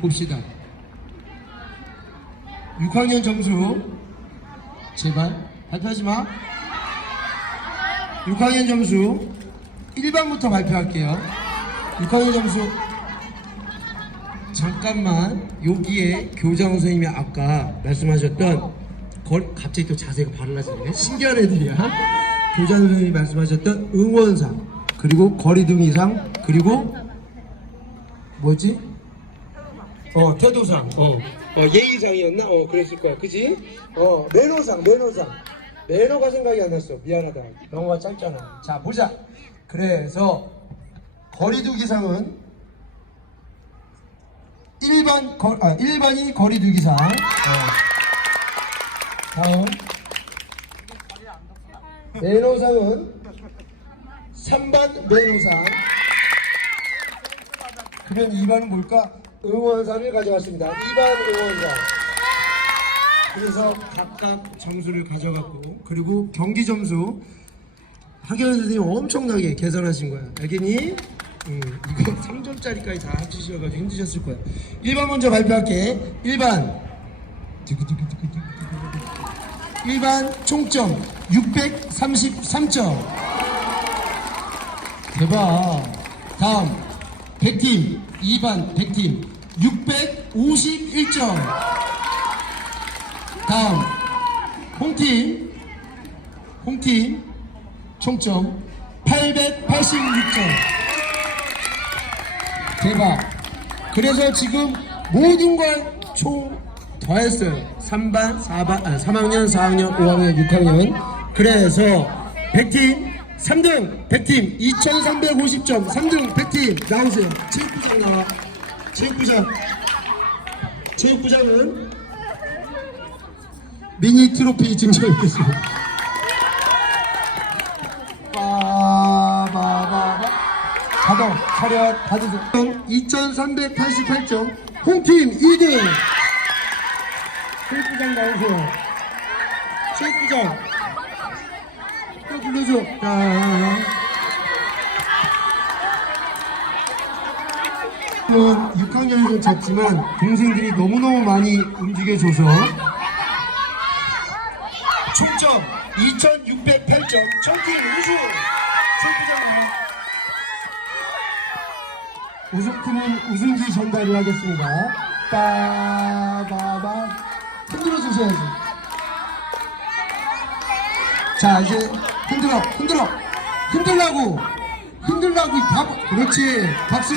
봅시다. 6학년 점수 제발 발표하지 마. 6학년 점수 1번부터 발표할게요. 6학년 점수 잠깐만 여기에 교장 선생님이 아까 말씀하셨던 걸 갑자기 또 자세가 바라지네 신기한 애들이야. 교장 선생님이 말씀하셨던 응원상 그리고 거리두기상 그리고 뭐지? 어 태도상 어, 어 예의상이었나? 어 그랬을 거야. 그지? 어 매너상 매너상. 매너가 생각이 안 났어. 미안하다. 영어가 짧잖아. 자 보자. 그래서 거리두기상은 1번 거, 아, 1번이 거리두기상. 어. 다음. 매너상은 3번 매너상. 그러면 2번은 뭘까? 응원상을 가져왔습니다. 2번 응원상 그래서 각각 점수를 가져갔고 그리고 경기 점수 학연 선생님 엄청나게 계산하신 거야 알겠니? 음, 이거 3점짜리까지 다 합치셔가지고 힘드셨을 거야 1번 먼저 발표할게. 1번 1번 총점 633점. 대박. 다음 100팀 2번 100팀 651점. 다음 홍팀 홍팀 총점 886점. 대박. 그래서 지금 모든 걸 총 더했어요. 3반 4반 아 3학년 4학년 5학년 6학년. 그래서 100팀 3등 100팀 2350점 3등 100팀 나오세요. 체육부장 나와. 체육부장. 체육부장은 미니 트로피 증정했겠습니다 빠바바바. 가동 차렷 받으세요. 2388점 홍팀 2등. 체육부장 나오세요. 체육부장 또 불러줘 자 물론 6학년에서 졌지만 동생들이 너무너무 많이 움직여줘서 총점 2608점 청팀 우승 체육부장 우승팀은 우승지 전달을 하겠습니다. 빠바바 흔들어 주셔야지. 자 이제 흔들어 흔들어. 흔들라고. 흔들라고 이 바보 그렇지. 박수